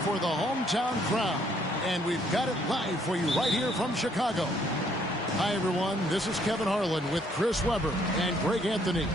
For the hometown crowd, and we've got it live for you right here from Chicago. Hi, everyone. This is Kevin Harlan with Chris Webber and Greg Anthony.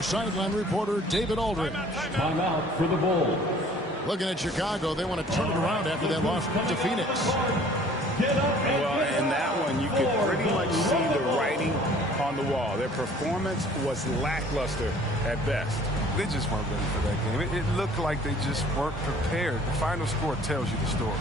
Sideline reporter David Aldridge. Timeout for the Bulls. Looking at Chicago, they want to turn it around after that loss to Phoenix. Well, in that one, you could pretty much see the writing on the wall. Their performance was lackluster at best. They just weren't ready for that game. It looked like they just weren't prepared. The final score tells you the story.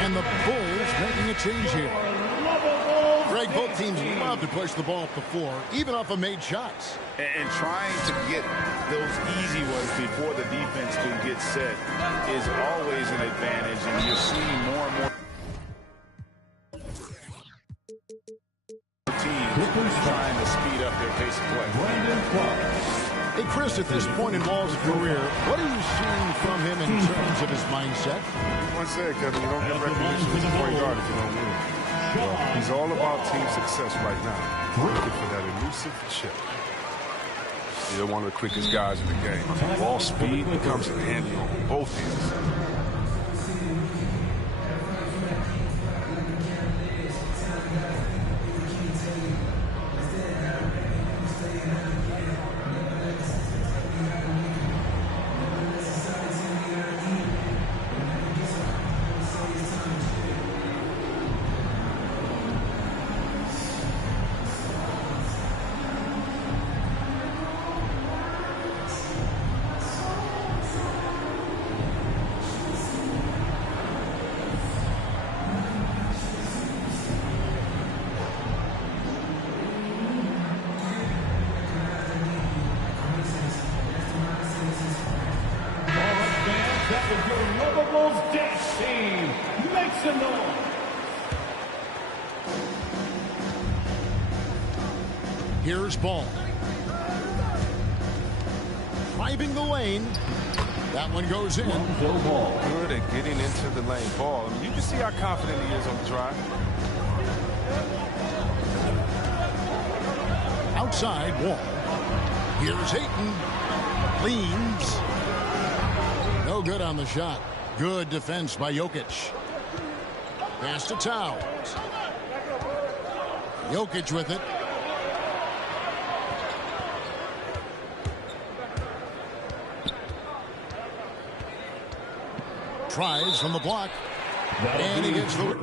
And the Bulls making a change here. Greg, both teams love to push the ball up the floor, even off of made shots. And trying to get those easy ones before the defense can get set is always an advantage, and you're seeing more and more teams trying to speed up their pace of play. Hey, Chris, at this point in Wall's career, what are you seeing from him in terms of his mindset? Once said, Kevin, you don't get recognition as a point guard if you don't win. Well, he's all about team success right now. Looking for that elusive chip. Still one of the quickest guys in the game. Ball speed comes in handy on both ends. Here's Ball. Driving the lane. That one goes in. Good at getting into the lane. Ball. I mean, you can see how confident he is on the drive. Outside Wall. Here's Ayton. Leans. No good on the shot. Good defense by Jokic. Pass to Towns. Jokic with it. Tries from the block. And he gets the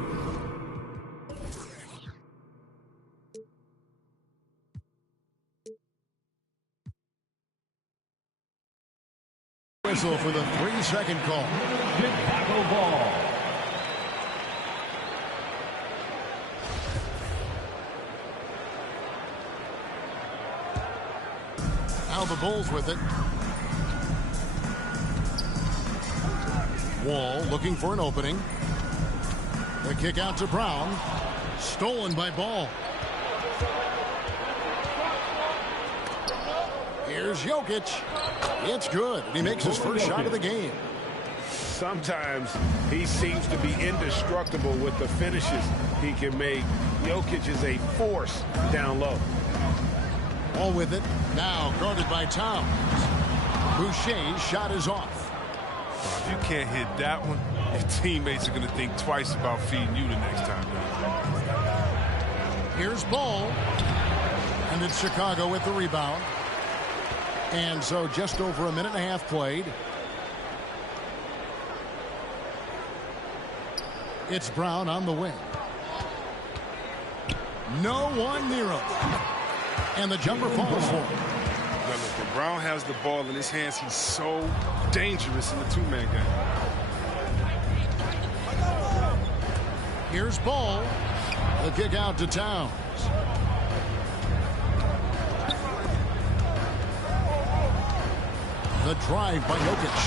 whistle for the 3-second call. Chicago ball. Now the Bulls with it. Wall looking for an opening. The kick out to Brown. Stolen by Ball. Here's Jokic. It's good. He makes his first shot of the game. Sometimes he seems to be indestructible with the finishes he can make. Jokic is a force down low. Ball with it. Now guarded by Towns. Boucher's shot is off. If you can't hit that one, your teammates are going to think twice about feeding you the next time down. Here's Ball. And it's Chicago with the rebound. And so just over a minute and a half played. It's Brown on the wing. No one near him. And the jumper falls for him. Now look, when Brown has the ball in his hands, he's so dangerous in the two-man game. Here's Ball. The kick out to Towns. The drive by Jokic.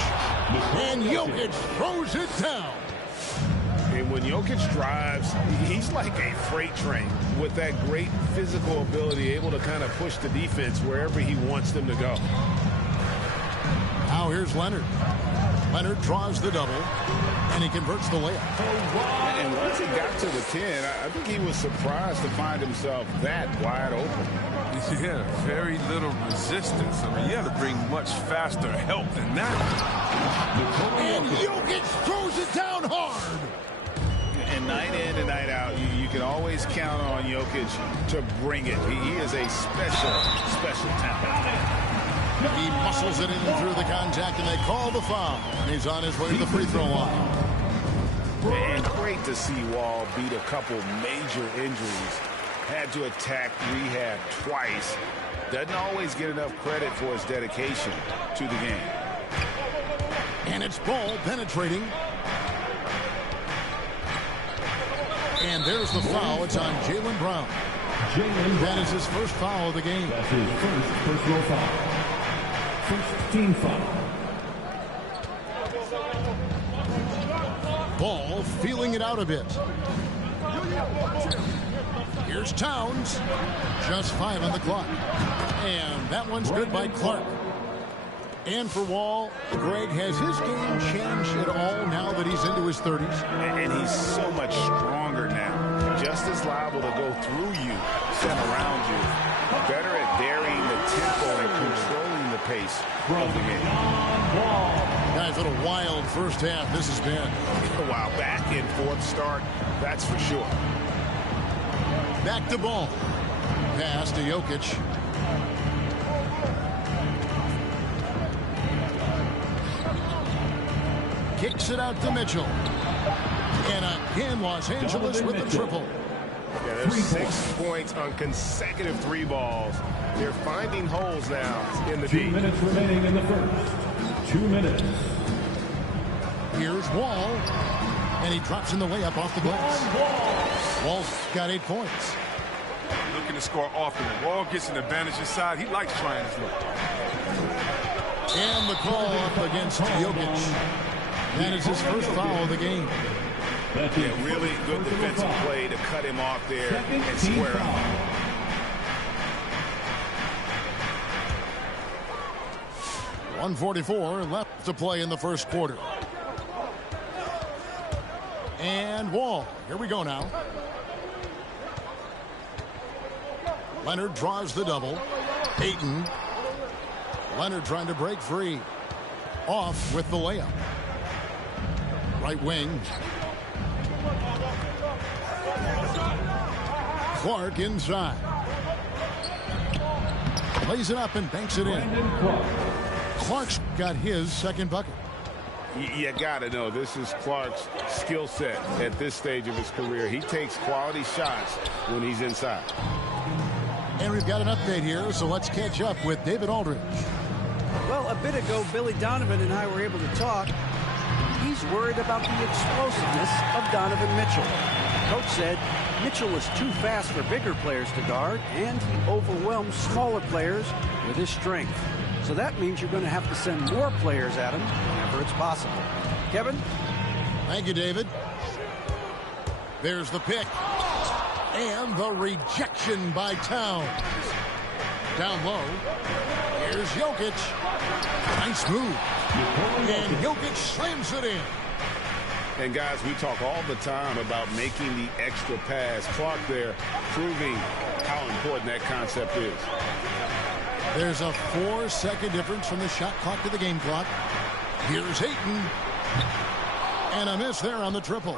And Jokic throws it down. And when Jokic drives, he's like a freight train with that great physical ability, able to kind of push the defense wherever he wants them to go. Now here's Leonard. Leonard draws the double, and he converts the layup. And once he got to the 10, I think he was surprised to find himself that wide open. Yeah, very little resistance. I mean, you had to bring much faster help than that. And Jokic throws it down hard. And night in and night out, you can always count on Jokic to bring it. He is a special talent. He muscles it in through the contact, and they call the foul. And he's on his way to the free throw line. And great to see Wall beat a couple major injuries. Had to attack rehab twice. Doesn't always get enough credit for his dedication to the game. And it's Ball penetrating. And there's the foul. It's on Jaylen Brown. That is his first foul of the game. That's his first personal foul. First team foul. Ball feeling it out a bit. Here's Towns. Just 5 on the clock. And that one's good by Clark. And for Wall, Greg, has his game changed at all now that he's into his 30s? And he's so much stronger now. Just as liable to go through you, set around you. Better at varying the tempo and controlling the pace of the game. Guys, what a wild first half this has been. Wow, back and forth start, that's for sure. Back to Ball. Pass to Jokic. Kicks it out to Mitchell. And again, Los Angeles with the triple. Yeah, there's 6 points on consecutive 3 balls. They're finding holes now in the 2 D. minutes remaining in the first. 2 minutes. Here's Wall. And he drops in the layup off the glass. Wall's got 8 points. Looking to score often. When Wall gets an advantage inside, he likes trying his look. And the call up against Jokic. That is his first foul of the game. Yeah, really good defensive play to cut him off there and square him. 1:44 left to play in the first quarter. And Wall. Here we go now. Leonard draws the double. Ayton. Leonard trying to break free. Off with the layup. Right wing. Clark inside. Lays it up and banks it in. Clark's got his second bucket. You got to know this is Clark's skill set at this stage of his career. He takes quality shots when he's inside. And we've got an update here, so let's catch up with David Aldridge. Well, a bit ago, Billy Donovan and I were able to talk. He's worried about the explosiveness of Donovan Mitchell. Coach said Mitchell is too fast for bigger players to guard, and he overwhelms smaller players with his strength. So that means you're going to have to send more players at him whenever it's possible. Kevin? Thank you, David. There's the pick. And the rejection by Towns. Down low. Here's Jokic. Nice move. And Jokic slams it in. And guys, we talk all the time about making the extra pass. Clark there proving how important that concept is. There's a 4-second difference from the shot clock to the game clock. Here's Ayton. And a miss there on the triple.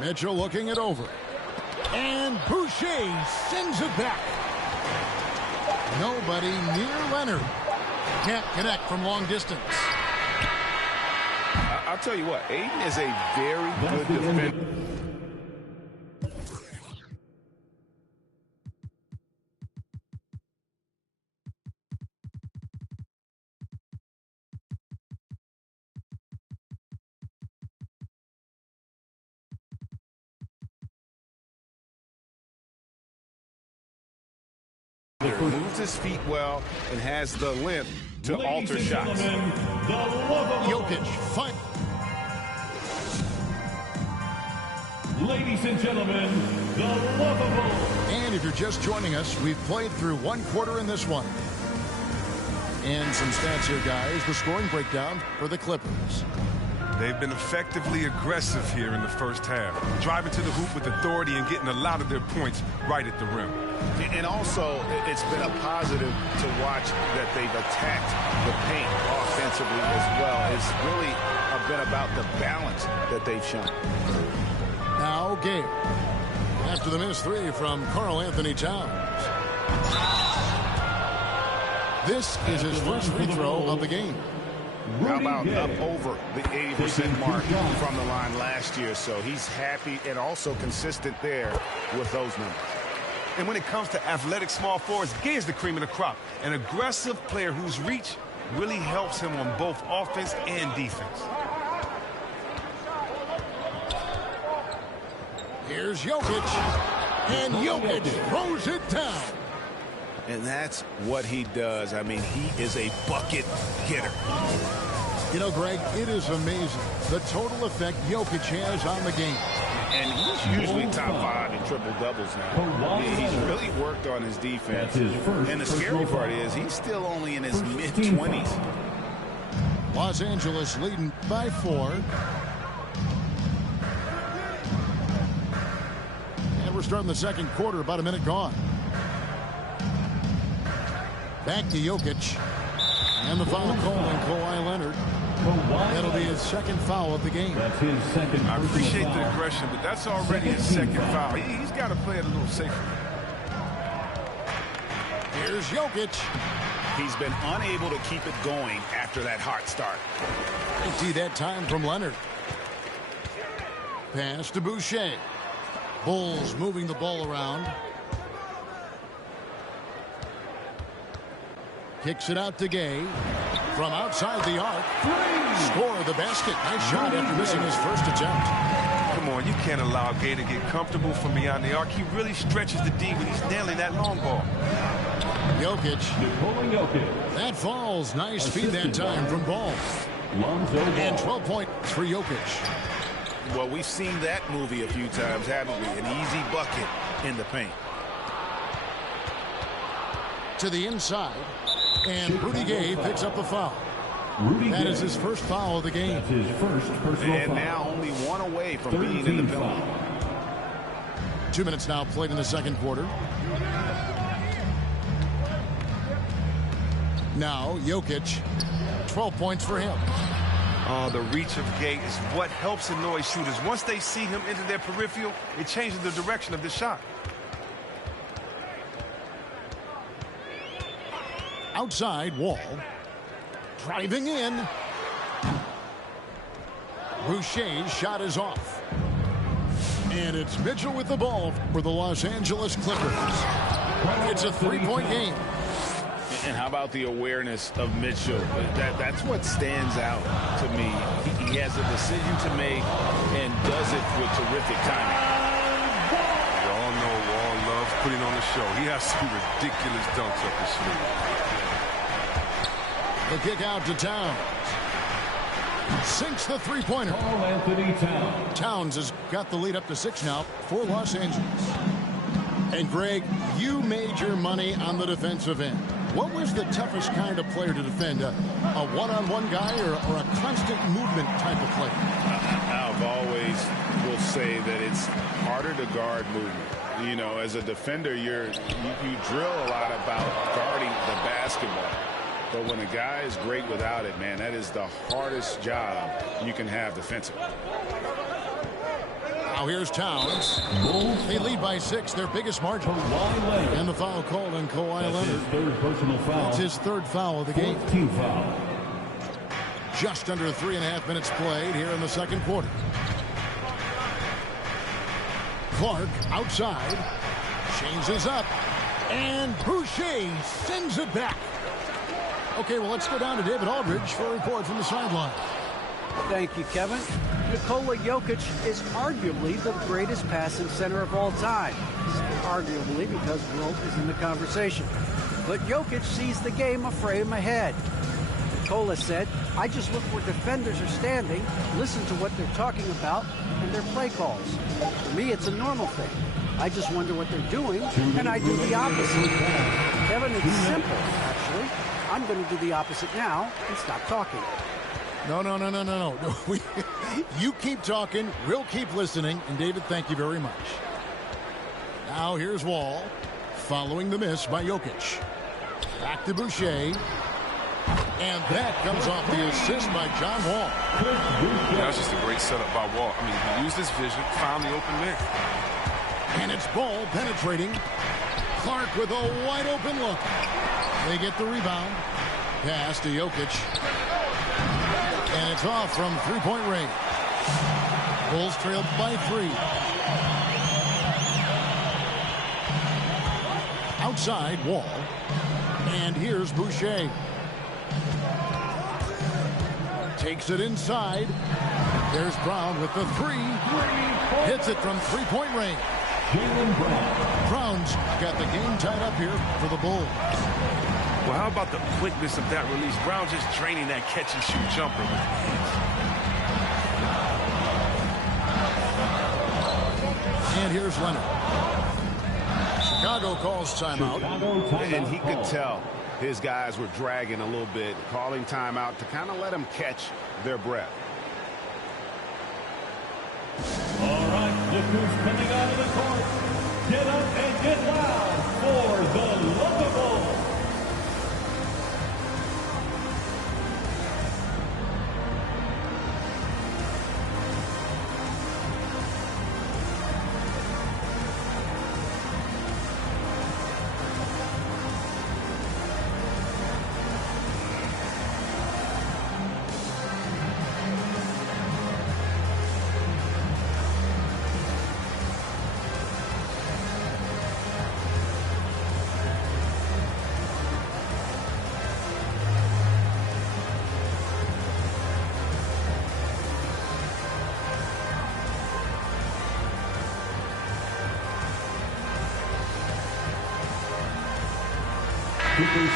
Mitchell looking it over. And Boucher sends it back. Nobody near Leonard. Can't connect from long distance. I'll tell you what, Ayton is a very good defender. Moves his feet well and has the length to alter shots. Jokic fight. Ladies and gentlemen, the lovable. And if you're just joining us, we've played through one quarter in this one. And some stats here, guys. The scoring breakdown for the Clippers. They've been effectively aggressive here in the first half, driving to the hoop with authority and getting a lot of their points right at the rim. And also, it's been a positive to watch that they've attacked the paint offensively as well. It's really been about the balance that they've shown. Now Gabe. After the missed three from Karl Anthony Towns. This is his first free throw of the game. How about up over the 80% mark from the line last year? So he's happy and also consistent there with those numbers. And when it comes to athletic small forwards, Gabe's the cream of the crop. An aggressive player whose reach really helps him on both offense and defense. Here's Jokic. And Jokic throws it down. And that's what he does. I mean, he is a bucket getter. You know, Greg, it is amazing the total effect Jokic has on the game. And he's usually top 5 in triple-doubles now. He's really worked on his defense. And the scary part is he's still only in his mid-20s. Los Angeles leading by 4. And we're starting the second quarter, about a minute gone. Back to Jokic. And the foul call on Kawhi Leonard. That'll be his second foul of the game. That's his second. I appreciate the aggression, but that's already his second foul. He's got to play it a little safer. Here's Jokic. He's been unable to keep it going after that hot start. Empty that time from Leonard. Pass to Boucher. Bulls moving the ball around. Kicks it out to Gay. From outside the arc. Score the basket. Nice shot after missing his first attempt. Come on, you can't allow Gay to get comfortable from beyond the arc. He really stretches the D when he's nailing that long ball. Jokic. That falls. Nice feed that time from Ball. And 12 points for Jokic. Well, we've seen that movie a few times, haven't we? An easy bucket in the paint. To the inside. And Rudy Gay picks up the foul. That is his first foul of the game. That's his first personal and foul. Now only one away from being in the penalty. 2 minutes now played in the second quarter. Now Jokic. 12 points for him. Oh, the reach of Gay is what helps annoy shooters. Once they see him into their peripheral, it changes the direction of the shot. Outside, Wall. Driving in. Boucher's shot is off. And it's Mitchell with the ball for the Los Angeles Clippers. It's a three-point game. And how about the awareness of Mitchell? That's what stands out to me. He has a decision to make and does it with terrific timing. We all know Wall loves putting on the show. He has some ridiculous dunks up his sleeve. The kick out to Towns. Sinks the three-pointer. Karl Anthony Towns. Towns has got the lead up to 6 now for Los Angeles. And Greg, you made your money on the defensive end. What was the toughest kind of player to defend? A one-on-one guy or a constant movement type of player? I've always will say that it's harder to guard movement. You know, as a defender, you drill a lot about guarding the basketball. But when a guy is great without it, man, that is the hardest job you can have defensively. Now here's Towns. They lead by 6, their biggest margin. And the foul called on Kawhi Leonard. That's his third foul of the game. Just under 3.5 minutes played here in the second quarter. Clark outside. Changes up. And Boucher sends it back. Okay, well, let's go down to David Aldridge for a report from the sideline. Thank you, Kevin. Nikola Jokic is arguably the greatest passing center of all time. Arguably, because Wilt is in the conversation. But Jokic sees the game a frame ahead. Nikola said, I just look where defenders are standing, listen to what they're talking about, and their play calls. For me, it's a normal thing. I just wonder what they're doing, and I do the opposite. Kevin, it's simple, actually. I'm going to do the opposite now and stop talking. No. You keep talking, we'll keep listening. And David, thank you very much. Now here's Wall, following the miss by Jokic. Back to Boucher. And that comes off the assist by John Wall. That's just a great setup by Wall. I mean, he used his vision, found the open man. And it's Ball penetrating. Clark with a wide open look. They get the rebound. Pass to Jokic. And it's off from three-point range. Bulls trailed by 3. Outside, Wall. And here's Boucher. Takes it inside. There's Brown with the 3. Hits it from three-point range. Brown's got the game tied up here for the Bulls. Well, how about the quickness of that release? Brown just draining that catch-and-shoot jumper with ease. And here's Leonard. Chicago calls timeout. And he could tell his guys were dragging a little bit, calling timeout to kind of let them catch their breath. All right, look who's coming out of the court. Get up and get loud for the Local Bulls.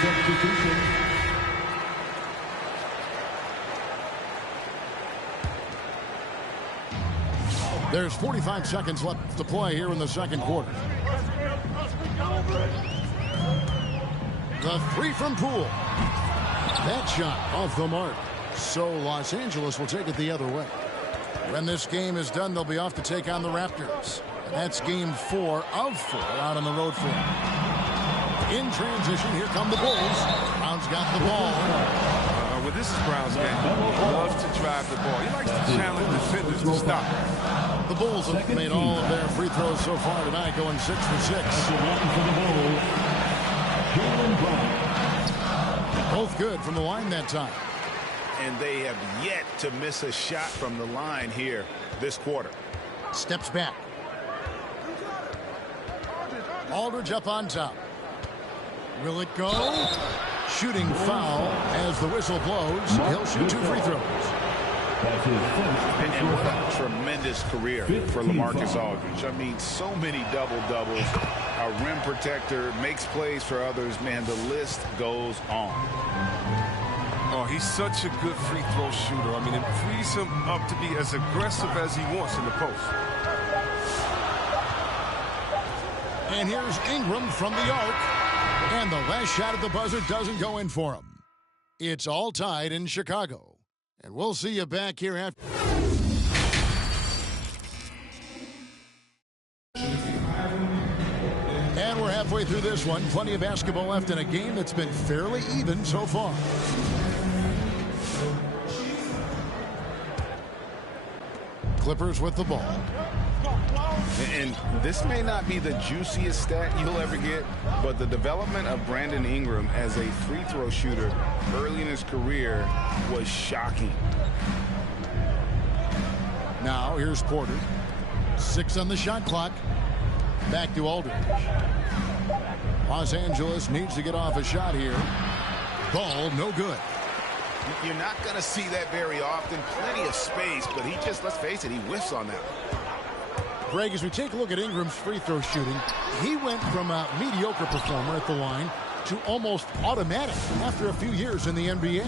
Substitution. There's 45 seconds left to play here in the second quarter. The 3 from Poole. That shot off the mark. So Los Angeles will take it the other way. When this game is done, they'll be off to take on the Raptors. And that's game 4 of 4 out on the road for them. In transition, here come the Bulls. Brown's got the ball. Well, this is Brown's game. He loves to drive the ball. He likes to challenge defenders to stop. The Bulls have made all of their free throws so far tonight, going 6 for 6. Both good from the line that time. And they have yet to miss a shot from the line here this quarter. Steps back. Aldridge up on top. Will it go? Shooting foul as the whistle blows. He'll shoot 2 free throws. And what a tremendous career for LaMarcus Aldridge. I mean, so many double-doubles. A rim protector, makes plays for others. Man, the list goes on. Oh, he's such a good free throw shooter. I mean, it frees him up to be as aggressive as he wants in the post. And here's Ingram from the arc. And the last shot at the buzzer doesn't go in for him. It's all tied in Chicago. And we'll see you back here after. And we're halfway through this one. Plenty of basketball left in a game that's been fairly even so far. Clippers with the ball. And this may not be the juiciest stat you'll ever get, but the development of Brandon Ingram as a free throw shooter early in his career was shocking. Now here's Porter. 6 on the shot clock. Back to Aldridge. Los Angeles needs to get off a shot here. Ball no good. You're not going to see that very often. Plenty of space, but he just, let's face it, he whiffs on that. Greg, as we take a look at Ingram's free throw shooting, he went from a mediocre performer at the line to almost automatic after a few years in the NBA.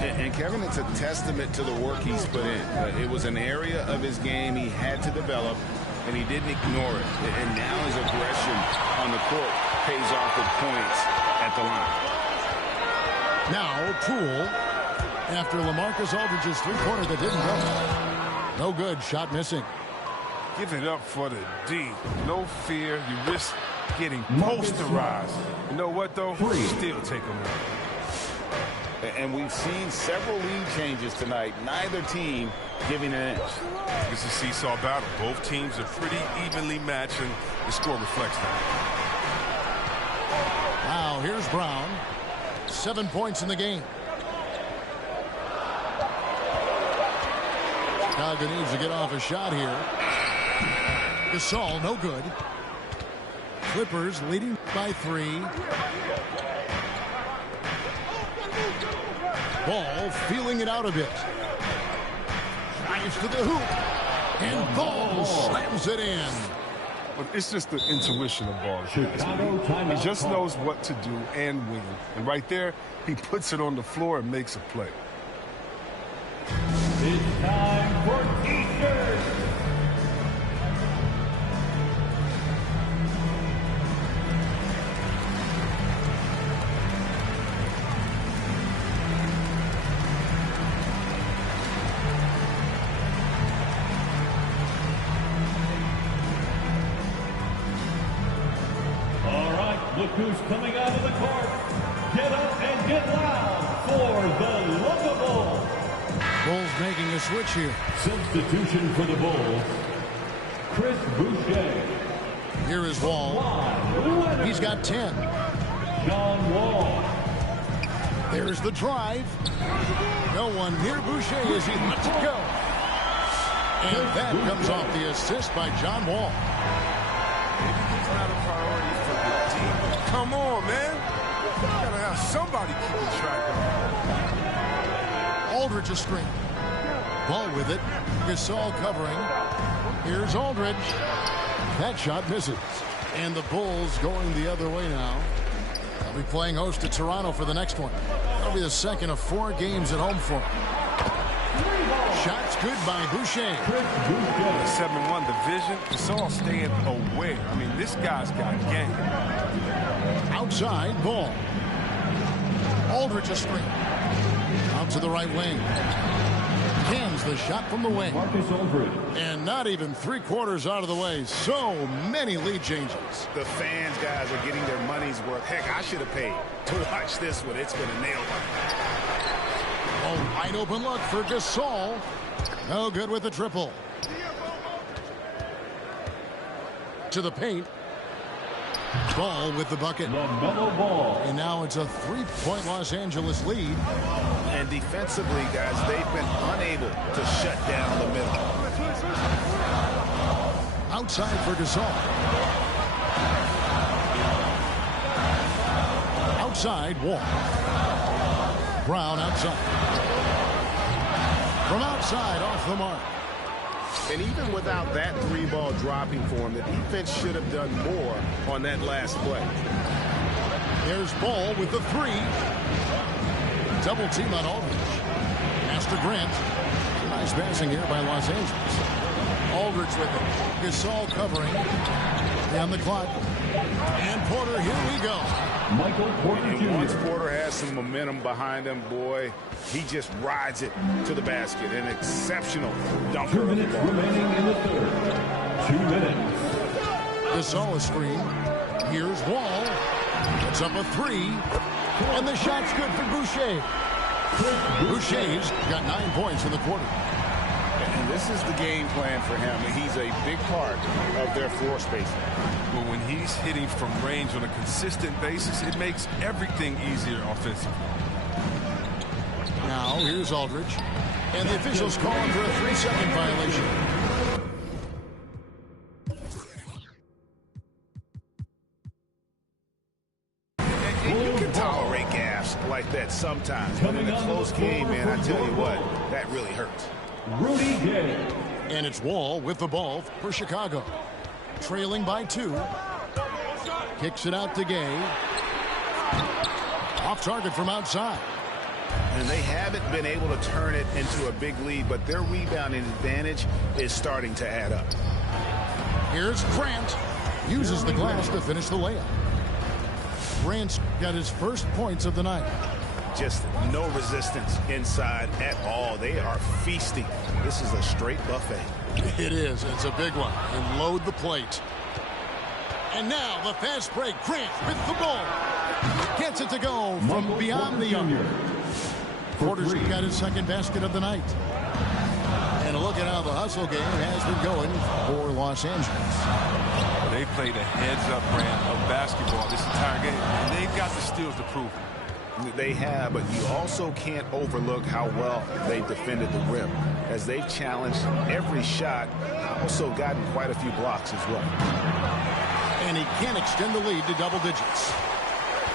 And Kevin, it's a testament to the work he's put in. It was an area of his game he had to develop, and he didn't ignore it. And now his aggression on the court pays off with points at the line. Now, Poole, after LaMarcus Aldridge's three-pointer that didn't go. No good, shot missing. Give it up for the D. No fear. You risk getting posterized. You know what, though? Still take them out. And we've seen several lead changes tonight. Neither team giving an inch. It's a seesaw battle. Both teams are pretty evenly matched, and the score reflects that. Now, here's Brown. 7 points in the game. Chicago needs to get off a shot here. Gasol, no good. Clippers leading by 3. Ball feeling it out a bit. Drives to the hoop. And Ball slams it in. But it's just the intuition of Ball. He just knows what to do and when. And right there, he puts it on the floor and makes a play. It's time for Eastern. All right, look who's coming out of the court. Get up and get loud for the Lookable. Bulls making a switch here. Substitution for the Bulls, Chris Boucher. Here is Wall. He's got 10. John Wall. There's the drive. No one near Boucher as he lets it go. And that comes off the assist by John Wall. It's not a priority for the team. Come on, man. You gotta have somebody keeping track of it. Aldridge a screen. Ball with it. Gasol covering. Here's Aldridge. That shot misses. And the Bulls going the other way now. They'll be playing host to Toronto for the next one. That'll be the second of 4 games at home for them. Shots good by Boucher. 7-1 division. It's all staying aware. I mean, this guy's got game. Outside, Ball. Aldridge a screen. Out to the right wing. Cans the shot from the wing. Marcus Aldridge. And not even 3/4 out of the way. So many lead changes. The fans, guys, are getting their money's worth. Heck, I should have paid to watch this one. It's been a nail biter. A wide open look for Gasol. No good with the triple. To the paint. Ball with the bucket. LaMelo Ball. And now it's a 3-point Los Angeles lead. And defensively, guys, they've been unable to shut down the middle. Outside for Gasol. Outside, Wall. Brown outside. From outside, off the mark. And even without that 3-ball dropping for him, the defense should have done more on that last play. There's Ball with the 3. Double team on Aldridge. Pass to Grant. Nice passing here by Los Angeles. Aldridge with it. Gasol covering. Down the clock. And Porter, here we go. Michael Porter And once Jr. Porter has some momentum behind him, boy, he just rides it to the basket. An exceptional dunker. 2 of the minutes ball. remaining in the third. 2 minutes. Gasol a screen. Here's Wall. Puts up a three. And the shot's good for Boucher. Boucher's got 9 points in the quarter. And this is the game plan for him. He's a big part of their floor spacing. But when he's hitting from range on a consistent basis, it makes everything easier offensively. Now, here's Aldridge. And the officials calling for a 3-second violation. You can tolerate gaffes like that sometimes. But in a close game, man, I tell you what, that really hurts. Rudy Gay. And it's Wall with the ball for Chicago. Trailing by 2. Kicks it out to Gay. Off target from outside. And they haven't been able to turn it into a big lead, but their rebounding advantage is starting to add up. Here's Grant. Uses the glass to finish the layup. Grant's got his first points of the night. Just no resistance inside at all. They are feasting. This is a straight buffet. It is. It's a big one. And load the plate. And now the fast break. Grant with the ball. Gets it to go from beyond the arc. Porter's got his second basket of the night. And a look at how the hustle game has been going for Los Angeles. They played a heads-up brand of basketball this entire game, and they've got the steals to prove it. They have, but you also can't overlook how well they've defended the rim. As they've challenged every shot, also gotten quite a few blocks as well. And he can extend the lead to double digits.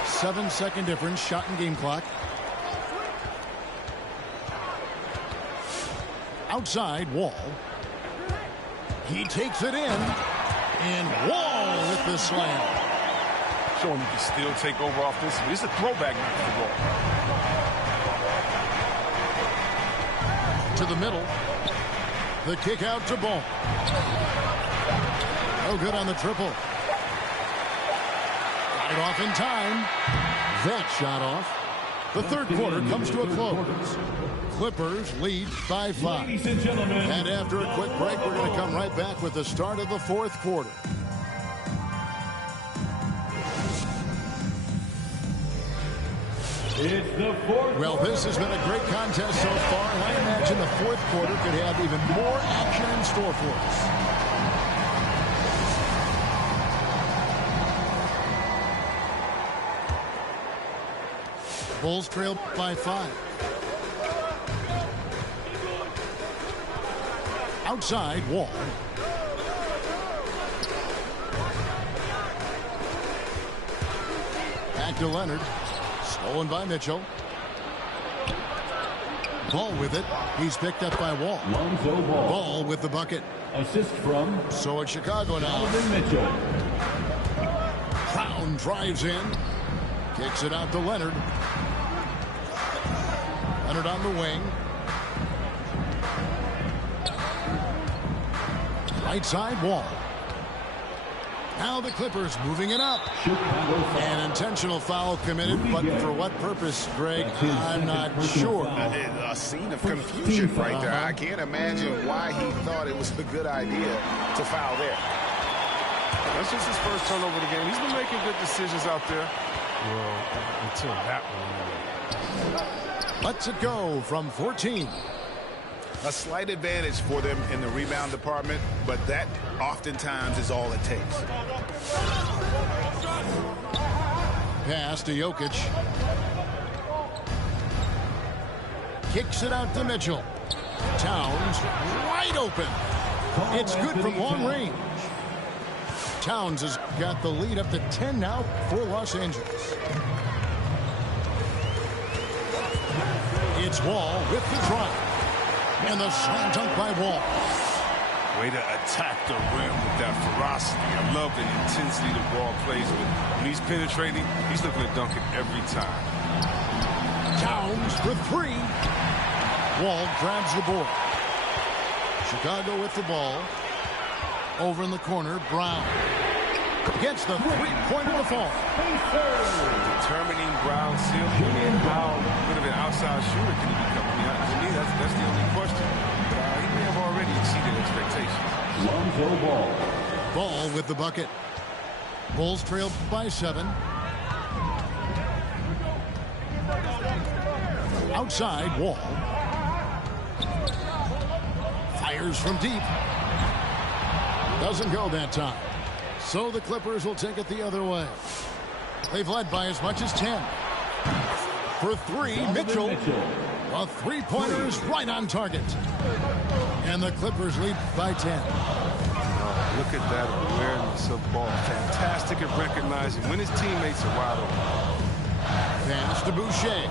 7-second difference, shot and game clock. Outside, Wall. He takes it in. And Wall with the slam. Showing you can still take over offensively. It's a throwback night for Ball. To the middle. The kick out to Ball. No good on the triple. Right off in time. That shot off. The third quarter comes to a close. Clippers lead by 5. Ladies and gentlemen. And after a quick break, we're going to come right back with the start of the fourth quarter. It's the fourth. Well, this has been a great contest so far, and I imagine the fourth quarter could have even more action in store for us. Bulls trail by 5. Outside, Wall. Back to Leonard. Stolen by Mitchell. Ball with it. He's picked up by Wall. Lonzo Ball. Ball with the bucket. Assist from So it's Chicago now. Donovan Mitchell. Brown drives in. Kicks it out to Leonard. Leonard on the wing. Right side, Wall. Now the Clippers moving it up. An intentional foul committed, but for what purpose, Greg? I'm not sure. A scene of confusion right there. I can't imagine why he thought it was a good idea to foul there. That's just his first turnover of the game. He's been making good decisions out there. Well, until that one. Lets it go from 14. A slight advantage for them in the rebound department, but that oftentimes is all it takes. Pass to Jokic. Kicks it out to Mitchell. Towns wide open. It's good from long range. Towns has got the lead up to 10 now for Los Angeles. It's Wall with the drive. And the slam dunk by Wall. Way to attack the rim with that ferocity. I love the intensity the ball plays with. When he's penetrating, he's looking to dunk it every time. Towns for 3. Wall grabs the board. Chicago with the ball. Over in the corner, Brown. Gets the three-pointer to fall. Determining Brown's ceiling. How good of an outside shooter can he become? I mean, to me, that's the only question. But he may have already exceeded expectations. Lonzo Ball. Ball with the bucket. Bulls trail by 7. Outside, Wall. Fires from deep. Doesn't go that time. So the Clippers will take it the other way. They've led by as much as 10. For 3, Mitchell. A three-pointer is right on target. And the Clippers lead by 10. Look at that awareness of ball. Fantastic at recognizing when his teammates are wide open. Pass to Boucher.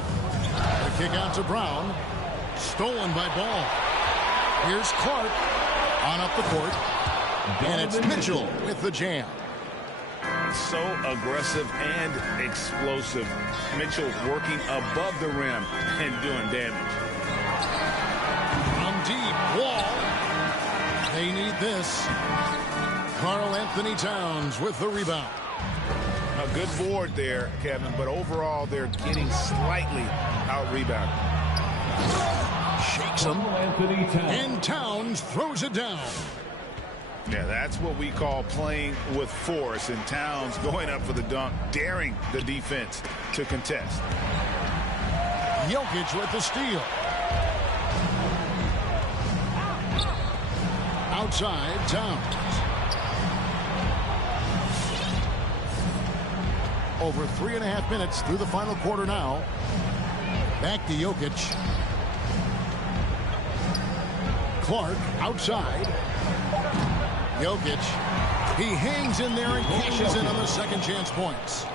The kick out to Brown. Stolen by Ball. Here's Clark on up the court. And it's Mitchell with the jam. So aggressive and explosive. Mitchell working above the rim and doing damage. From deep, Wall. They need this. Karl Anthony Towns with the rebound. A good board there, Kevin, but overall they're getting slightly out-rebounded. Shakes him. And Towns throws it down. Yeah, that's what we call playing with force, and Towns going up for the dunk, daring the defense to contest. Jokic with the steal. Outside, Towns. Over 3.5 minutes through the final quarter now. Back to Jokic. Clark outside. Jokic. He hangs in there and cashes in on the second chance points.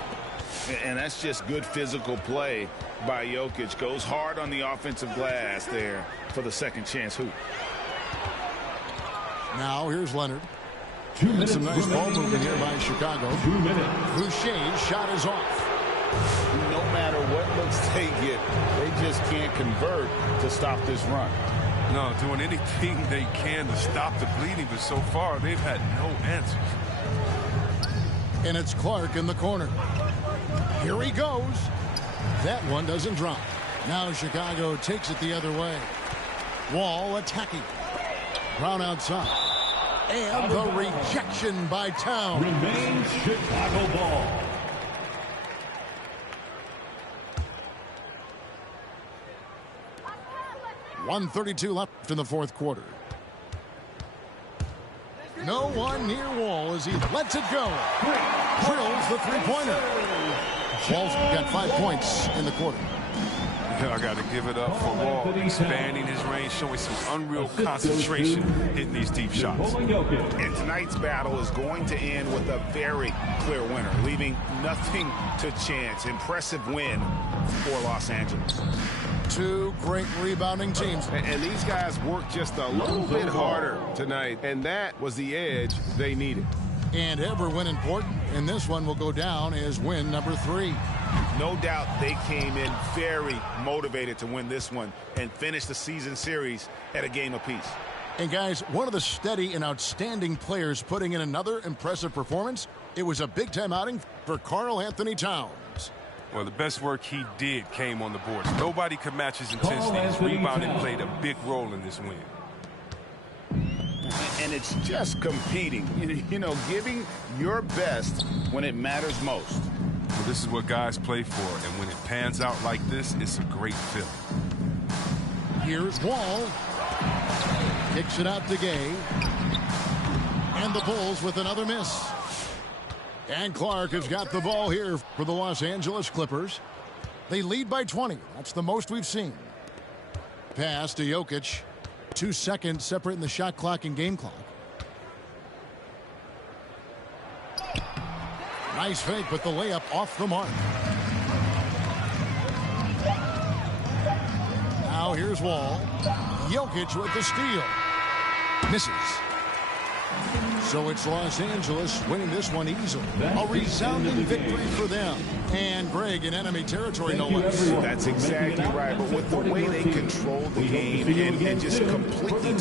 And that's just good physical play by Jokic. Goes hard on the offensive glass there for the second chance hoop. Now here's Leonard. 2 minutes. Some nice ball movement here by Chicago. 2 minutes. Boucher's shot is off. No matter what looks they get, they just can't convert to stop this run. No, doing anything they can to stop the bleeding, but so far they've had no answers. And it's Clark in the corner. Here he goes. That one doesn't drop. Now Chicago takes it the other way. Wall attacking. Brown outside. And the rejection by Towns. Remains Chicago ball. .132 left in the fourth quarter. No one near Wall as he lets it go. Drills the three-pointer. Wall's got 5 points in the quarter. I got to give it up for Wall, expanding his range, showing some unreal concentration, hitting these deep shots. And tonight's battle is going to end with a very clear winner, leaving nothing to chance. Impressive win for Los Angeles. Two great rebounding teams. And these guys worked just a little bit harder tonight, and that was the edge they needed. And every win important, and this one will go down as win number 3. No doubt they came in very motivated to win this one and finish the season series at a game apiece. And guys, one of the steady and outstanding players putting in another impressive performance. It was a big-time outing for Karl Anthony Towns. Well, the best work he did came on the boards. Nobody could match his intensity. His rebounding played a big role in this win. And it's just competing, you know, giving your best when it matters most. Well, this is what guys play for, and when it pans out like this, it's a great feeling. Here's Wall. Kicks it out to Gay. And the Bulls with another miss. And Clark has got the ball here for the Los Angeles Clippers. They lead by 20. That's the most we've seen. Pass to Jokic. 2 seconds separating the shot clock and game clock. Nice fake, but the layup off the mark. Now here's Wall. Jokic with the steal. Misses. So it's Los Angeles winning this one easily. A resounding victory for them. And Greg in enemy territory, no less. That's exactly right. But with the way they controlled the game and just completely